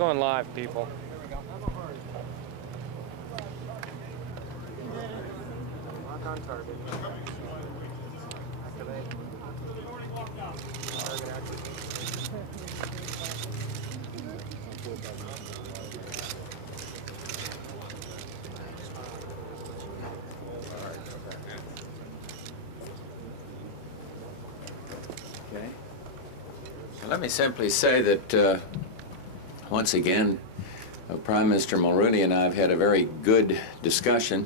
going live, people. Lock on target. Activate. Target active. Okay. Let me simply say that once again, Prime Minister Mulroney and I have had a very good discussion,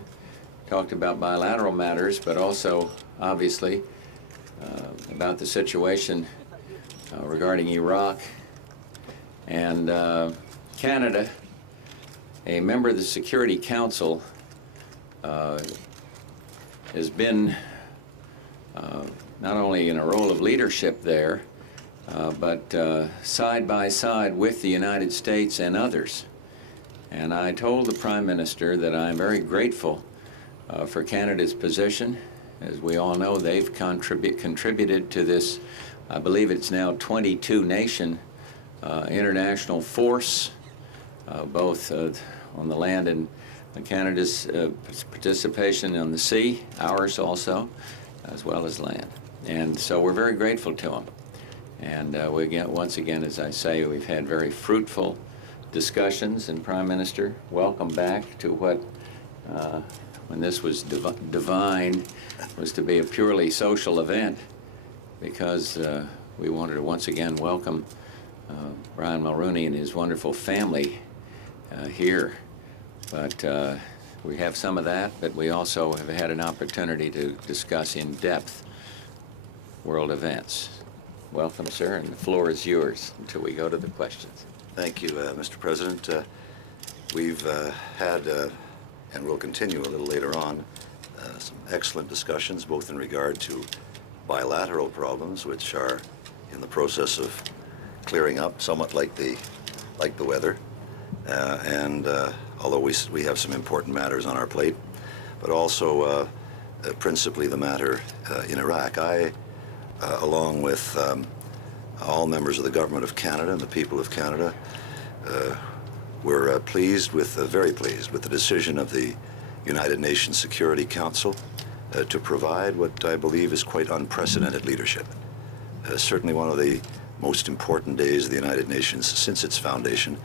talked about bilateral matters, but also, obviously, about the situation regarding Iraq and Canada. A member of the Security Council has been not only in a role of leadership there, but side by side with the United States and others. And I told the Prime Minister that I'm very grateful for Canada's position. As we all know, they've contributed to this, I believe it's now 22-nation international force, both on the land and Canada's participation on the sea, ours also, as well as land. And so we're very grateful to them. And once again, as I say, we've had very fruitful discussions. And Prime Minister, welcome back to what, when this was divined, was to be a purely social event, because we wanted to once again welcome Brian Mulroney and his wonderful family here. But we have some of that, but we also have had an opportunity to discuss in depth world events. Welcome, sir, and the floor is yours until we go to the questions. Thank you, Mr. President. We've had, and will continue a little later on, some excellent discussions, both in regard to bilateral problems, which are in the process of clearing up, somewhat like the weather, and although we have some important matters on our plate, but also principally the matter in Iraq. I, along with all members of the Government of Canada and the people of Canada, were very pleased with the decision of the United Nations Security Council to provide what I believe is quite unprecedented leadership. Certainly one of the most important days of the United Nations since its foundation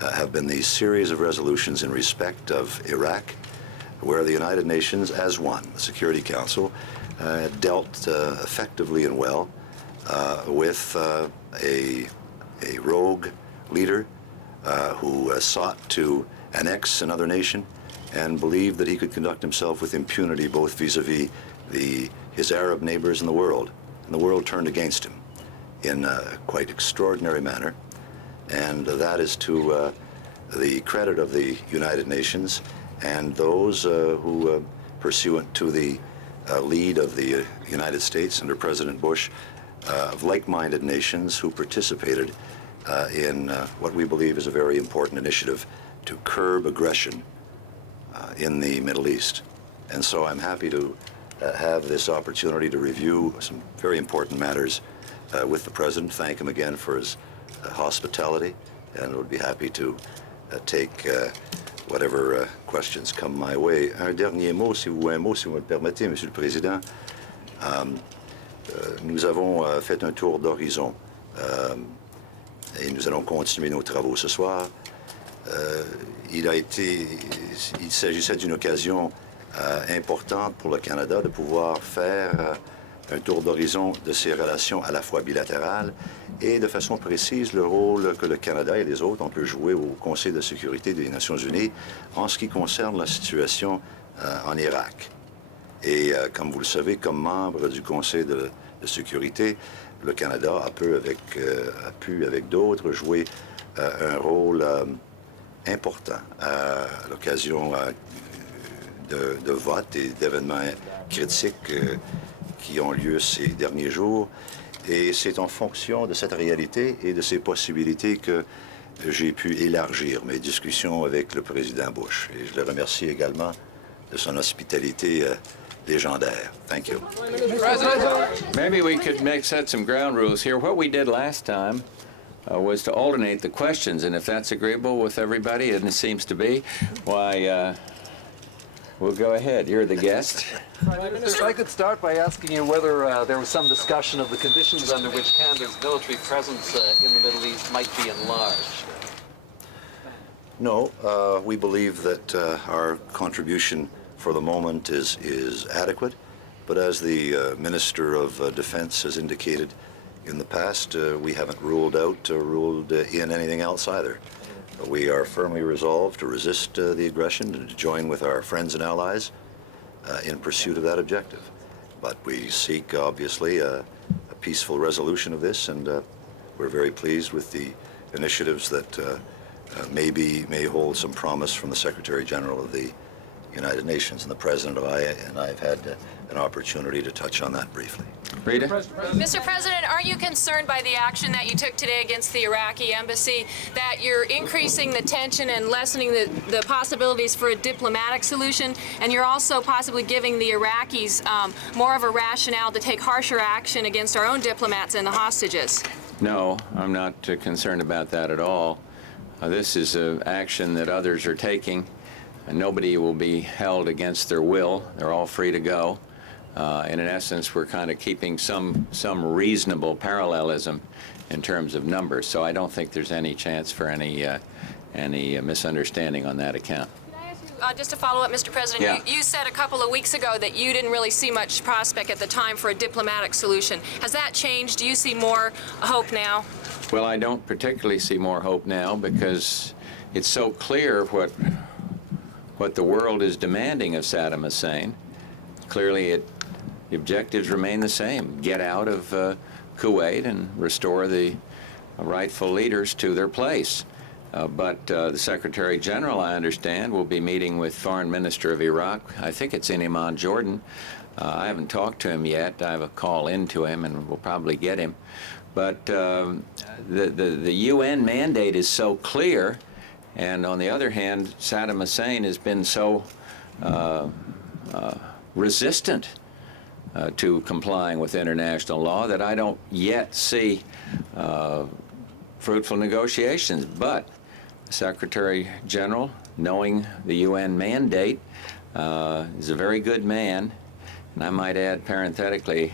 have been the series of resolutions in respect of Iraq, where the United Nations, as one, the Security Council, dealt effectively and well with a rogue leader who sought to annex another nation and believed that he could conduct himself with impunity both vis-a-vis his Arab neighbors in the world. And the world turned against him in a quite extraordinary manner. And that is to the credit of the United Nations and those who, pursuant to the lead of the United States under President Bush, of like-minded nations who participated in what we believe is a very important initiative to curb aggression in the Middle East. And so I'm happy to have this opportunity to review some very important matters with the President. Thank him again for his hospitality, and would be happy to take whatever questions come my way. Un mot, si vous me le permettez, Monsieur le Président. Nous avons fait un tour d'horizon et nous allons continuer nos travaux ce soir. Il s'agissait d'une occasion importante pour le Canada de pouvoir faire un tour d'horizon de ses relations à la fois bilatérales et de façon précise le rôle que le Canada et les autres ont pu jouer au Conseil de sécurité des Nations unies en ce qui concerne la situation en Irak. Et comme vous le savez, comme membre du Conseil de sécurité, le Canada a pu, avec d'autres, jouer un rôle important à l'occasion de votes et d'événements critiques qui ont lieu ces derniers jours. Et c'est en fonction de cette réalité et de ces possibilités que j'ai pu élargir mes discussions avec le président Bush. Et je le remercie également de son hospitalité légendaire. Thank you. President, maybe we could set some ground rules here. What we did last time was to alternate the questions, and if that's agreeable with everybody, and it seems to be, why, we'll go ahead. You're the guest. Prime Minister, I could start by asking you whether there was some discussion of the conditions under which Canada's military presence in the Middle East might be enlarged. No, we believe that our contribution for the moment is adequate, but as the Minister of Defense has indicated in the past, we haven't ruled out or ruled in anything else either. We are firmly resolved to resist the aggression and to join with our friends and allies in pursuit of that objective. But we seek, obviously, a peaceful resolution of this, and we're very pleased with the initiatives that may hold some promise from the Secretary General of the United Nations, and the President and I have had an opportunity to touch on that briefly. Rita? Mr. President, are you concerned by the action that you took today against the Iraqi embassy, that you're increasing the tension and lessening the possibilities for a diplomatic solution, and you're also possibly giving the Iraqis more of a rationale to take harsher action against our own diplomats and the hostages? No, I'm not concerned about that at all. This is an action that others are taking, and nobody will be held against their will. They're all free to go. And in essence, we're kind of keeping some reasonable parallelism in terms of numbers. So I don't think there's any chance for any misunderstanding on that account. Can I ask you, just to follow up, Mr. President, Yeah. you said a couple of weeks ago that you didn't really see much prospect at the time for a diplomatic solution. Has that changed? Do you see more hope now? Well, I don't particularly see more hope now because it's so clear what the world is demanding of Saddam Hussein. Clearly, the objectives remain the same. Get out of Kuwait and restore the rightful leaders to their place. But the Secretary General, I understand, will be meeting with Foreign Minister of Iraq. I think it's in Amman, Jordan. I haven't talked to him yet. I have a call into him, and we'll probably get him. But the UN mandate is so clear, and on the other hand, Saddam Hussein has been so resistant to complying with international law that I don't yet see fruitful negotiations. But the Secretary General, knowing the UN mandate, is a very good man. And I might add parenthetically,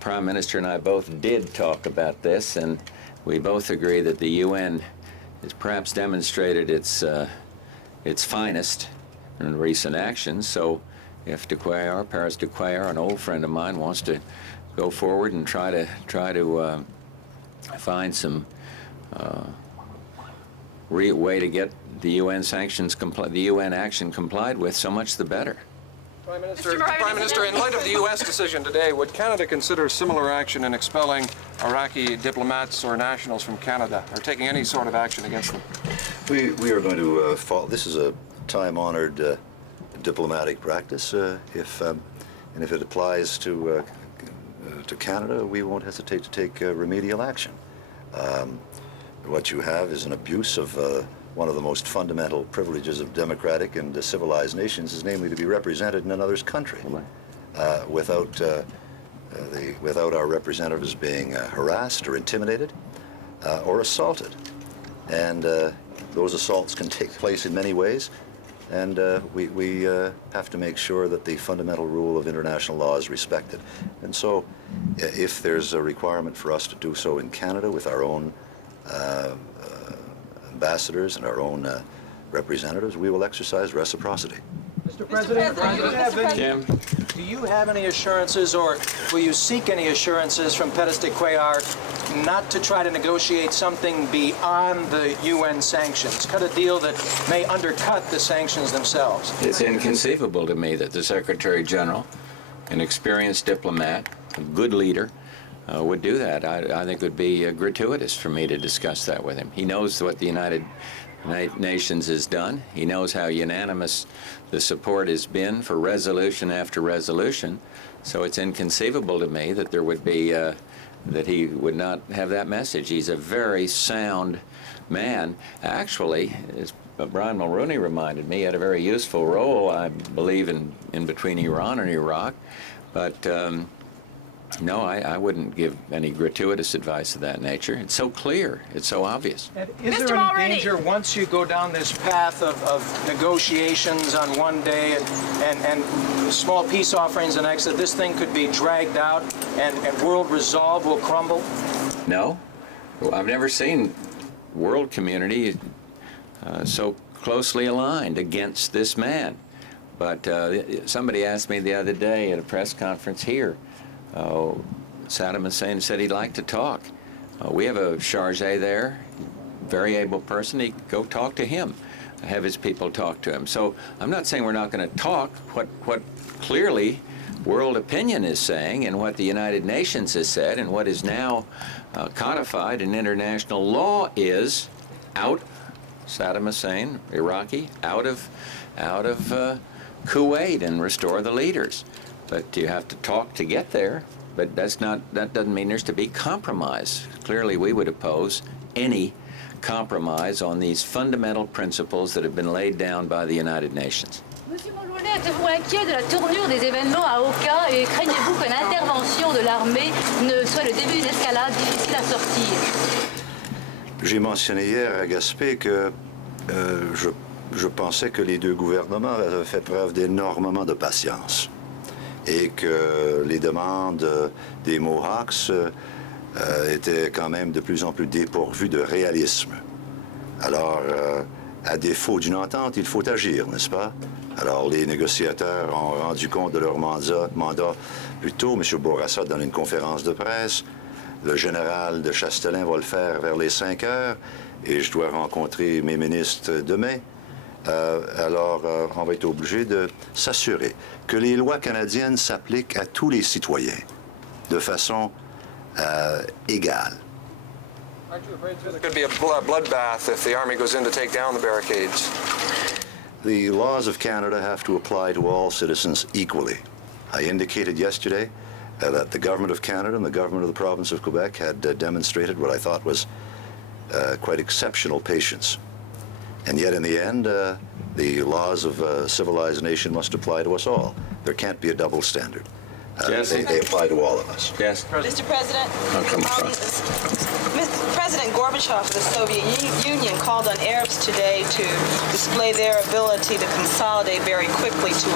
Prime Minister and I both did talk about this, and we both agree that the UN has perhaps demonstrated its finest in recent actions. So if Paris Duquesne, an old friend of mine, wants to go forward and try to find some way to get the UN sanctions, the UN action complied with, so much the better. Prime Minister, in light of the U.S. decision today, would Canada consider similar action in expelling Iraqi diplomats or nationals from Canada, or taking any sort of action against them? We are going to follow. This is a time-honored diplomatic practice. If it applies to Canada, we won't hesitate to take remedial action. What you have is an abuse of one of the most fundamental privileges of democratic and civilized nations, is namely to be represented in another's country, without our representatives being harassed or intimidated or assaulted. And those assaults can take place in many ways, and we have to make sure that the fundamental rule of international law is respected. And so if there's a requirement for us to do so in Canada with our own ambassadors and our own representatives, we will exercise reciprocity. Mr. President, Jim? do you have any assurances, or will you seek any assurances from Prime Duquesne not to try to negotiate something beyond the UN sanctions, cut a deal that may undercut the sanctions themselves? It's inconceivable to me that the Secretary General, an experienced diplomat, a good leader, would do that. I think it would be gratuitous for me to discuss that with him. He knows what the United Nations has done. He knows how unanimous the support has been for resolution after resolution. So it's inconceivable to me that there would be, that he would not have that message. He's a very sound man. Actually, as Brian Mulroney reminded me, he had a very useful role, I believe, in between Iran and Iraq. But No, I wouldn't give any gratuitous advice of that nature. It's so clear. It's so obvious. And is Mr. there any Mulroney. danger once you go down this path of negotiations on one day and small peace offerings the next, that this thing could be dragged out and world resolve will crumble? No. Well, I've never seen world community so closely aligned against this man. But somebody asked me the other day at a press conference here, Saddam Hussein said he'd like to talk. We have a chargé there, very able person. He go talk to him, have his people talk to him. So I'm not saying we're not going to talk. What clearly world opinion is saying, and what the United Nations has said, and what is now codified in international law is out Saddam Hussein, Iraqi, out of Kuwait and restore the leaders. But you have to talk to get there. But that doesn't mean there's to be compromise. Clearly, we would oppose any compromise on these fundamental principles that have been laid down by the United Nations. Monsieur Mulroney, êtes-vous inquiet de la tournure des événements à Oka et craignez-vous que l'intervention de l'armée ne soit le début d'une escalade difficile à sortir? J'ai mentionné hier à Gaspé que je pensais que les deux gouvernements avaient fait preuve d'énormément de patience et que les demandes des Mohawks étaient quand même de plus en plus dépourvues de réalisme. Alors, à défaut d'une entente, il faut agir, n'est-ce pas? Alors, les négociateurs ont rendu compte de leur mandat plus tôt. M. Bourassa donne une conférence de presse. Le général de Chastelain va le faire vers les 5 heures et je dois rencontrer mes ministres demain. Alors, on va être obligé de s'assurer que les lois canadiennes s'appliquent à tous les citoyens de façon égale. Aren't you afraid there could be a bloodbath if the army goes in to take down the barricades? The laws of Canada have to apply to all citizens equally. I indicated yesterday that the government of Canada and the government of the province of Quebec had demonstrated what I thought was quite exceptional patience. And yet, in the end, the laws of a civilized nation must apply to us all. There can't be a double standard. Yes. They apply to all of us. Yes. Mr. President, come on. President Gorbachev of the Soviet Union called on Arabs today to display their ability to consolidate very quickly to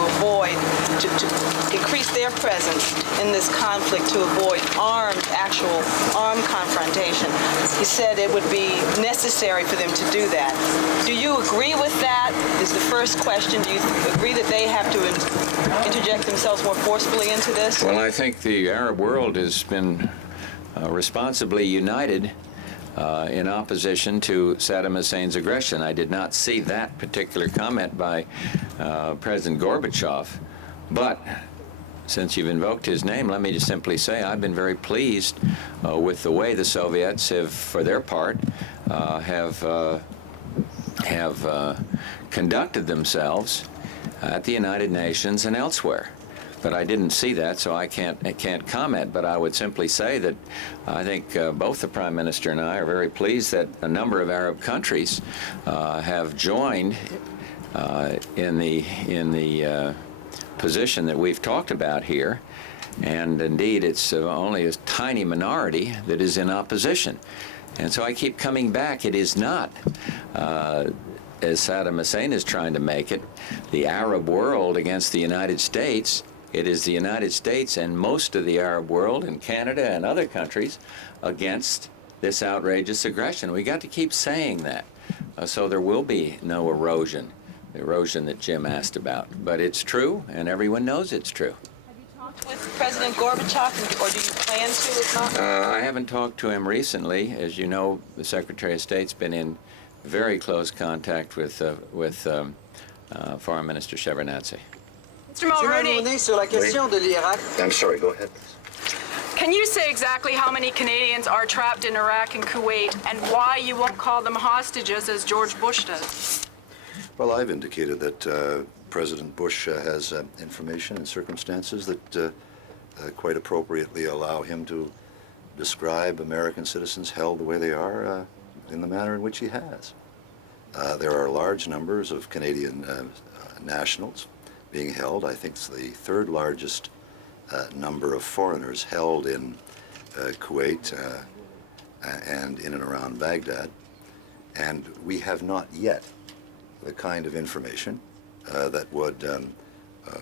increase their presence in this conflict to avoid actual armed confrontation. He said it would be necessary for them to do that. Do you agree with that? Is the first question. Do you agree that they have to interject themselves more forcefully into this? Well, I think the Arab world has been responsibly united in opposition to Saddam Hussein's aggression. I did not see that particular comment by President Gorbachev, but since you've invoked his name, let me just simply say I've been very pleased with the way the Soviets have, for their part, have conducted themselves at the United Nations and elsewhere. But I didn't see that, so I can't comment. But I would simply say that I think both the Prime Minister and I are very pleased that a number of Arab countries have joined in the position that we've talked about here. And indeed, it's only a tiny minority that is in opposition. And so I keep coming back. It is not, as Saddam Hussein is trying to make it, the Arab world against the United States. It is the United States and most of the Arab world and Canada and other countries against this outrageous aggression. We got to keep saying that. So there will be no erosion, the erosion that Jim asked about. But it's true, and everyone knows it's true. Have you talked with President Gorbachev, or do you plan to, if not? I haven't talked to him recently. As you know, the Secretary of State's been in very close contact with Foreign Minister Shevardnadze. Mr. Mulroney, sur la question de l'Irak. I'm sorry, go ahead. can you say exactly how many Canadians are trapped in Iraq and Kuwait and why you won't call them hostages as George Bush does? Well, I've indicated that President Bush has information and circumstances that quite appropriately allow him to describe American citizens held the way they are in the manner in which he has. There are large numbers of Canadian nationals being held. I think it's the third largest number of foreigners held in Kuwait and in and around Baghdad. And we have not yet the kind of information that would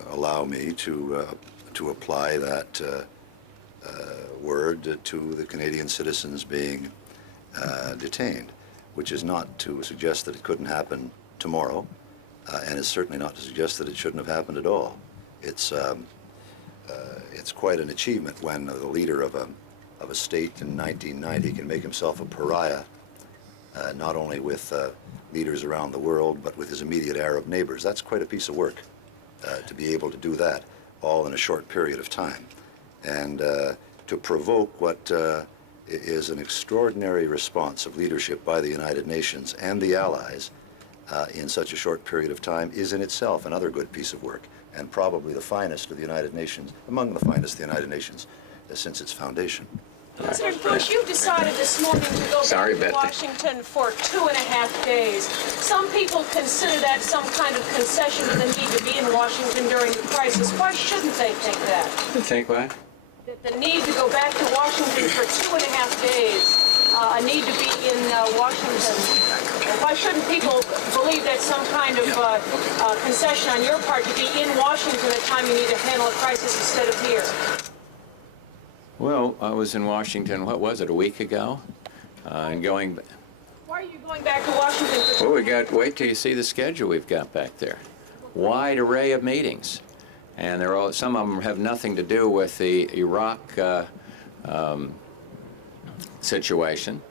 allow me to apply that word to the Canadian citizens being detained, which is not to suggest that it couldn't happen tomorrow, and is certainly not to suggest that it shouldn't have happened at all. It's quite an achievement when the leader of a state in 1990 can make himself a pariah, not only with leaders around the world, but with his immediate Arab neighbors. That's quite a piece of work, to be able to do that all in a short period of time. And to provoke what is an extraordinary response of leadership by the United Nations and the Allies in such a short period of time is in itself another good piece of work, and probably the finest of the United Nations, among the finest of the United Nations since its foundation. President Bush, you've decided this morning to go back to Washington for 2.5 days. Some people consider that some kind of concession to the need to be in Washington during the crisis. Why shouldn't they think that? Think what? That the need to go back to Washington for 2.5 days, a need to be in Washington. Why shouldn't people believe that's some kind of concession on your part to be in Washington at a time you need to handle a crisis instead of here? Well, I was in Washington, what was it, a week ago? And going... Why are you going back to Washington for 2.5 Well, wait till you see the schedule we've got back there. Wide array of meetings. And some of them have nothing to do with the Iraq situation.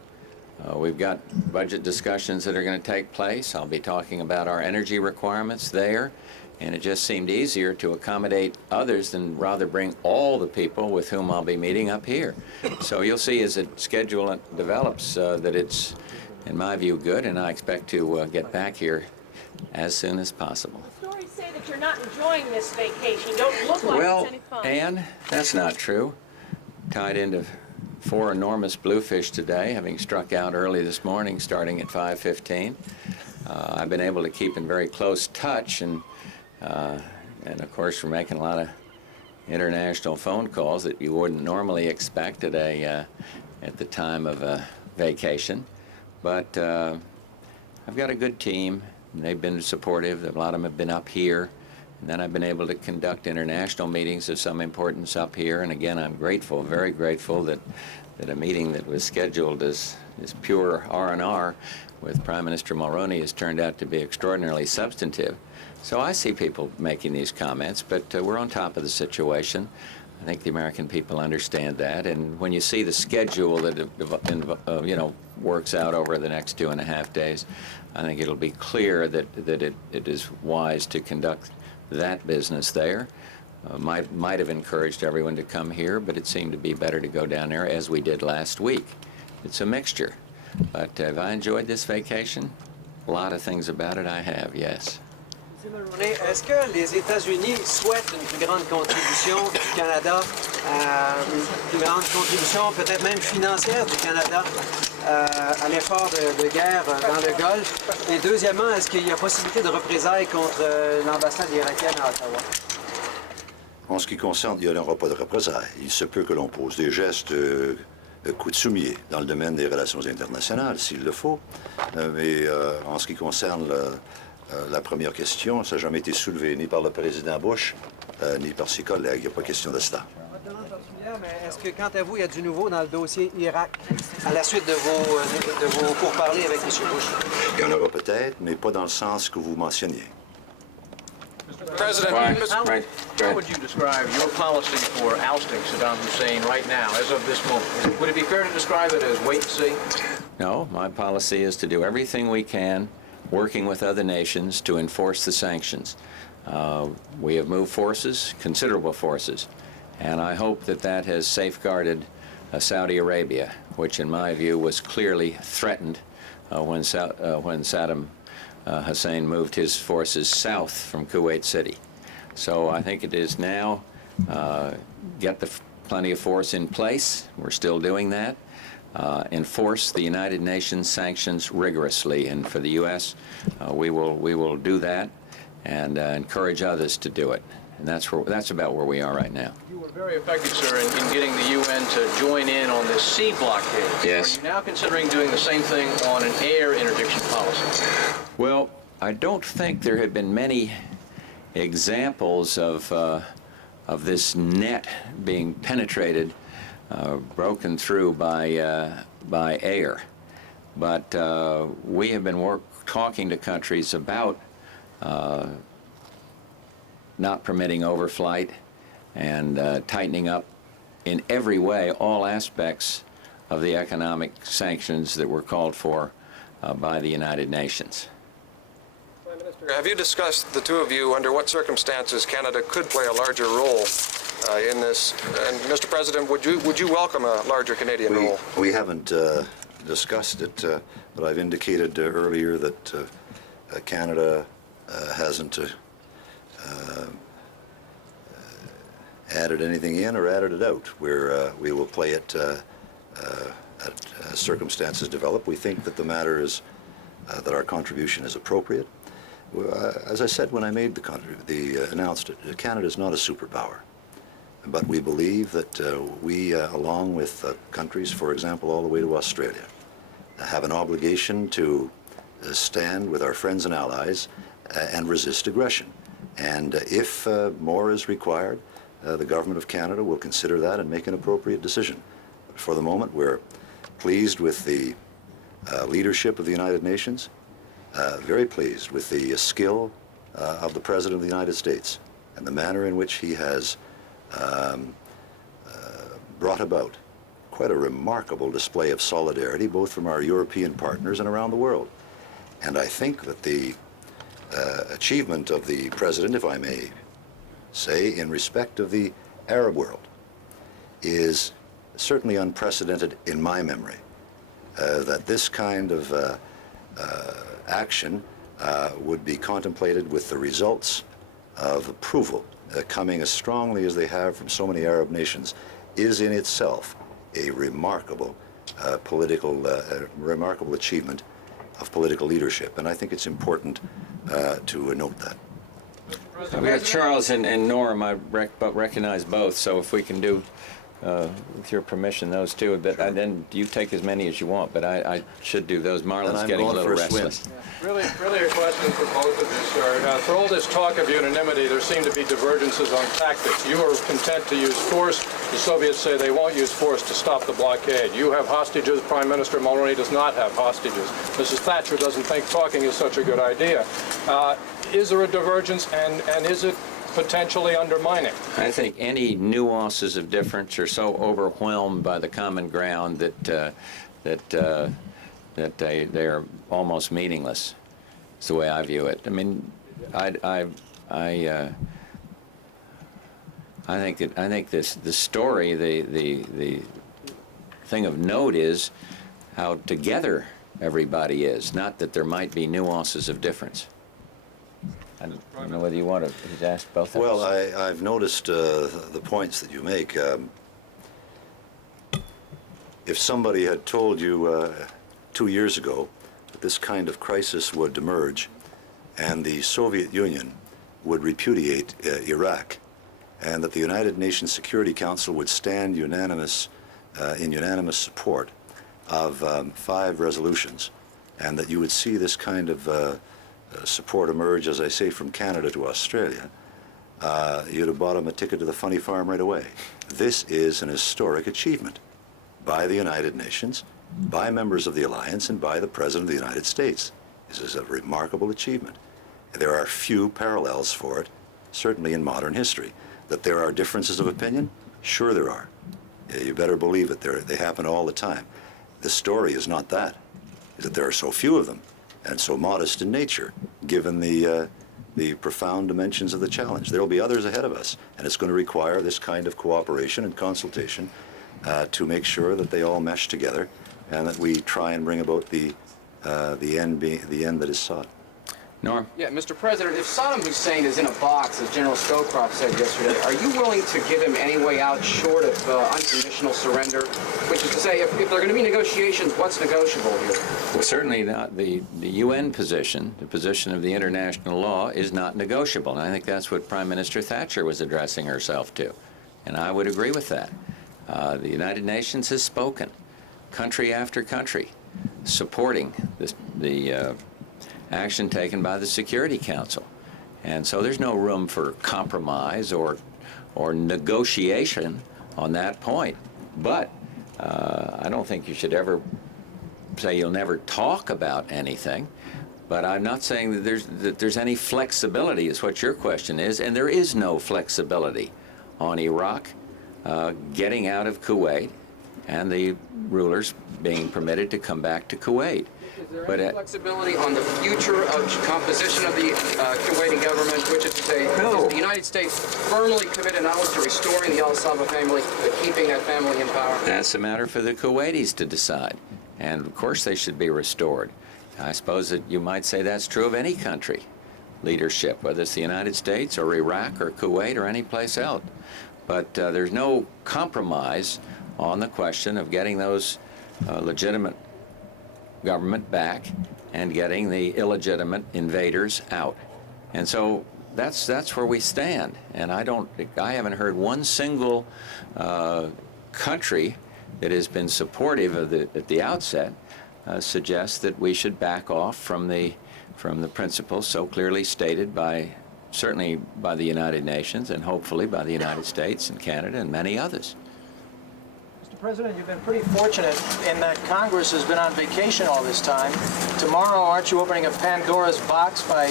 We've got budget discussions that are going to take place. I'll be talking about our energy requirements there. And it just seemed easier to accommodate others than rather bring all the people with whom I'll be meeting up here. So you'll see as the schedule develops that it's, in my view, good, and I expect to get back here as soon as possible. Stories say that you're not enjoying this vacation. Don't look like it's any fun. Ann, that's not true. Tied into 4 enormous bluefish today, having struck out early this morning, starting at 5:15. I've been able to keep in very close touch, and of course, we're making a lot of international phone calls that you wouldn't normally expect at the time of a vacation. But I've got a good team. And they've been supportive. A lot of them have been up here. And then I've been able to conduct international meetings of some importance up here. And again, I'm grateful, very grateful that a meeting that was scheduled as pure R&R with Prime Minister Mulroney has turned out to be extraordinarily substantive. So I see people making these comments, but we're on top of the situation. I think the American people understand that. And when you see the schedule that works out over the next 2.5 days, I think it'll be clear that it is wise to conduct that business there. Might have encouraged everyone to come here, but it seemed to be better to go down there as we did last week. It's a mixture. But have I enjoyed this vacation? A lot of things about it I have, yes. M. Mulroney, est-ce que les États-Unis souhaitent une plus grande contribution du Canada, une plus grande contribution peut-être même financière du Canada à l'effort de guerre dans le Golfe? Et deuxièmement, est-ce qu'il y a possibilité de représailles contre l'ambassade irakienne à Ottawa? En ce qui concerne, il n'y aura pas de représailles. Il se peut que l'on pose des gestes coutumiers dans le domaine des relations internationales, s'il le faut. Mais en ce qui concerne la première question, ça n'a jamais été soulevé ni par le président Bush, ni par ses collègues. Il n'y a pas question de cela. Mais est-ce que, quant à vous, il y a du nouveau dans le dossier Irak à la suite de vos pourparlers avec M. Bush? Il y en aura peut-être, mais pas dans le sens que vous mentionniez. President, How would you describe your policy for ousting Saddam Hussein right now, as of this moment? Would it be fair to describe it as wait and see? No, my policy is to do everything we can, working with other nations, to enforce the sanctions. We have moved forces, considerable forces, and I hope that has safeguarded Saudi Arabia, which in my view was clearly threatened when Saddam Hussein moved his forces south from Kuwait City. So I think it is now get plenty of force in place. We're still doing that. Enforce the United Nations sanctions rigorously, and for the U.S., we will do that and encourage others to do it. And that's about where we are right now. You were very effective, sir, in getting the UN to join in on this sea blockade. Yes. Are you now considering doing the same thing on an air interdiction policy? Well, I don't think there have been many examples of this net being penetrated, broken through by air. But we have been talking to countries about not permitting overflight and tightening up in every way all aspects of the economic sanctions that were called for by the United Nations. Prime Minister, have you discussed, the two of you, under what circumstances Canada could play a larger role in this? And Mr. President, would you welcome a larger Canadian role? We haven't discussed it, but I've indicated earlier that Canada hasn't added anything in or added it out. We will play it as circumstances develop. We think that the matter is that our contribution is appropriate. As I said when I made announced it, Canada is not a superpower, but we believe that we, along with countries, for example, all the way to Australia, have an obligation to stand with our friends and allies and resist aggression. And if more is required, the Government of Canada will consider that and make an appropriate decision. But for the moment, we're pleased with the leadership of the United Nations, very pleased with the skill of the President of the United States and the manner in which he has brought about quite a remarkable display of solidarity, both from our European partners and around the world. And I think that the achievement of the President, if I may say, in respect of the Arab world, is certainly unprecedented in my memory. That this kind of action would be contemplated with the results of approval coming as strongly as they have from so many Arab nations is in itself a remarkable remarkable achievement of political leadership, and I think it's important to note that. We have Charles and Norm. I recognize both, so if we can do, with your permission, those two. But then you take as many as you want, but I should do those. Marlon's getting a little restless. Really a question for both of you, sir. For all this talk of unanimity, there seem to be divergences on tactics. You are content to use force. The Soviets say they won't use force to stop the blockade. You have hostages. Prime Minister Mulroney does not have hostages. Mrs. Thatcher doesn't think talking is such a good idea. Is there a divergence, and is it potentially undermining? I think any nuances of difference are so overwhelmed by the common ground that they are almost meaningless. It's the way I view it. I mean, I think the story, the thing of note is how together everybody is, not that there might be nuances of difference. I don't know whether you want to ask both of us. Well, I've noticed the points that you make. If somebody had told you 2 years ago that this kind of crisis would emerge and the Soviet Union would repudiate Iraq and that the United Nations Security Council would stand in unanimous support of 5 resolutions, and that you would see this kind of support emerge, as I say, from Canada to Australia, you'd have bought them a ticket to the funny farm right away. This is an historic achievement by the United Nations, by members of the alliance, and by the President of the United States. This is a remarkable achievement. There are few parallels for it, certainly in modern history. That there are differences of opinion? Sure there are. You better believe it. They happen all the time. The story is not that. It's that there are so few of them, and so modest in nature, given the profound dimensions of the challenge. There will be others ahead of us, and it's going to require this kind of cooperation and consultation to make sure that they all mesh together, and that we try and bring about the end that is sought. Norm? Yeah, Mr. President, if Saddam Hussein is in a box, as General Scowcroft said yesterday, are you willing to give him any way out short of unconditional surrender? Which is to say, if there are going to be negotiations, what's negotiable here? Well, certainly not. The UN position, the position of the international law, is not negotiable. And I think that's what Prime Minister Thatcher was addressing herself to. And I would agree with that. The United Nations has spoken, country after country, supporting the action taken by the Security Council. And so there's no room for compromise or negotiation on that point. But I don't think you should ever say you'll never talk about anything. But I'm not saying that there's any flexibility, is what your question is, and there is no flexibility on Iraq getting out of Kuwait and the rulers being permitted to come back to Kuwait. Is there any flexibility on the future of composition of the Kuwaiti government, which is to say, is the United States firmly committed not only to restoring the al-Sabah family, but keeping that family in power? That's a matter for the Kuwaitis to decide. And of course they should be restored. I suppose that you might say that's true of any country leadership, whether it's the United States or Iraq or Kuwait or any place else. But there's no compromise on the question of getting those legitimate government back and getting the illegitimate invaders out. And so that's where we stand. And I haven't heard one single country that has been supportive of at the outset suggest that we should back off from the principles so clearly stated certainly by the United Nations and hopefully by the United States and Canada and many others. President, you've been pretty fortunate in that Congress has been on vacation all this time. Tomorrow, aren't you opening a Pandora's box by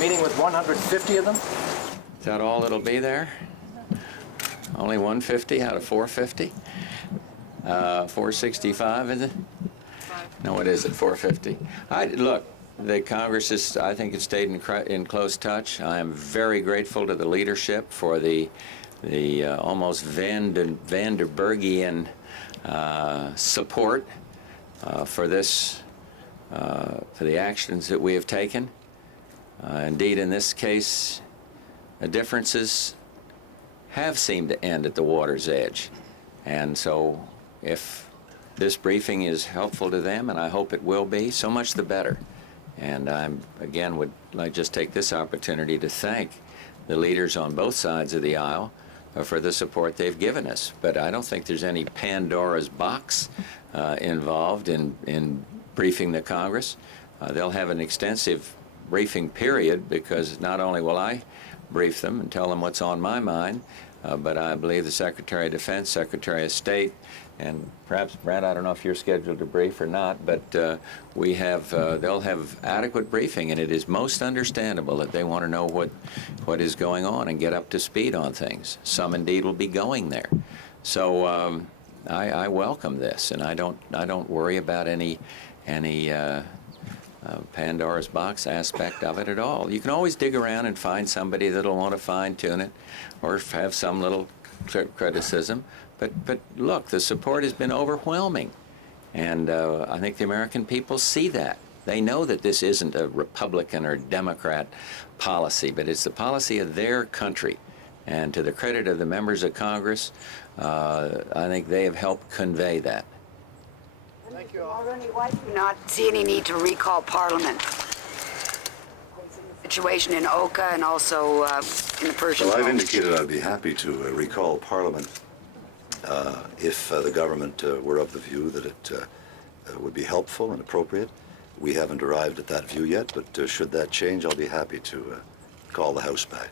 meeting with 150 of them? Is that all that'll be there? Only 150 out of 450? 465, is it? No, what is it, 450? Look, the Congress is, I think it stayed in close touch. I am very grateful to the leadership for the almost Van der Bergian support for the actions that we have taken. Indeed, in this case, the differences have seemed to end at the water's edge. And so if this briefing is helpful to them, and I hope it will be, so much the better. And I, again, would like just take this opportunity to thank the leaders on both sides of the aisle for the support they've given us. But I don't think there's any Pandora's box involved in briefing the Congress. They'll have an extensive briefing period because not only will I brief them and tell them what's on my mind, but I believe the Secretary of Defense, Secretary of State, and perhaps, Brad, I don't know if you're scheduled to brief or not, but they'll have adequate briefing, and it is most understandable that they want to know what is going on and get up to speed on things. Some indeed will be going there. So I welcome this, and I don't worry about any Pandora's box aspect of it at all. You can always dig around and find somebody that'll want to fine-tune it or have some little criticism. But look, the support has been overwhelming, and I think the American people see that. They know that this isn't a Republican or Democrat policy, but it's the policy of their country. And to the credit of the members of Congress, I think they have helped convey that. Thank you. Mulroney, why do you not see any need to recall Parliament? Situation in Oka and also in the Persian Gulf. Well, I've indicated I'd be happy to recall Parliament if the government were of the view that it would be helpful and appropriate. We haven't arrived at that view yet, but should that change, I'll be happy to call the House back.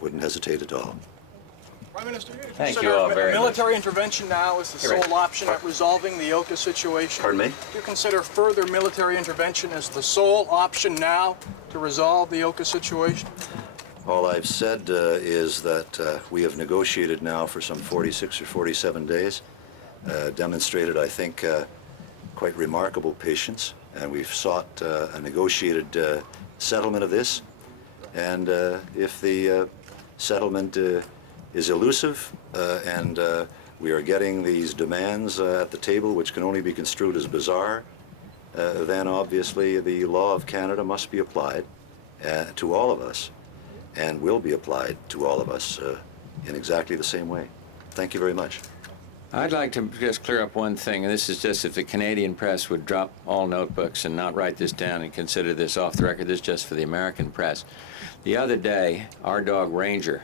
Wouldn't hesitate at all. Prime Minister, Thank you all very much. Military intervention now is the sole option at resolving the Oka situation. Pardon me? Do you consider further military intervention as the sole option now to resolve the Oka situation? All I've said is that we have negotiated now for some 46 or 47 days, demonstrated, I think, quite remarkable patience, and we've sought a negotiated settlement of this. And if the settlement is elusive and we are getting these demands at the table which can only be construed as bizarre, then obviously the law of Canada must be applied to all of us, and will be applied to all of us in exactly the same way. Thank you very much. I'd like to just clear up one thing, and this is just if the Canadian press would drop all notebooks and not write this down and consider this off the record. This is just for the American press. The other day, our dog Ranger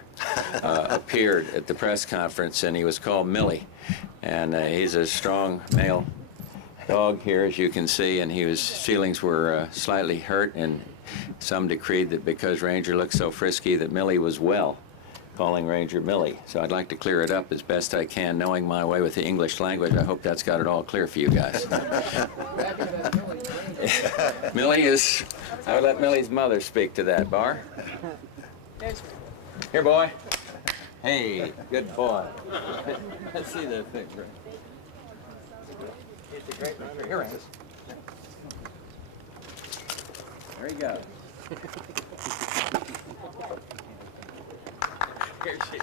appeared at the press conference, and he was called Millie. And he's a strong male dog here, as you can see, and his feelings were slightly hurt, and some decreed that because Ranger looked so frisky that Millie was well, calling Ranger Millie. So I'd like to clear it up as best I can, knowing my way with the English language. I hope that's got it all clear for you guys. Millie is, I would let Millie's mother speak to that, Bar. Here, boy. Hey, good boy. Let's see that thing, right? It's a great memory. Here it is. There you go. Here she is.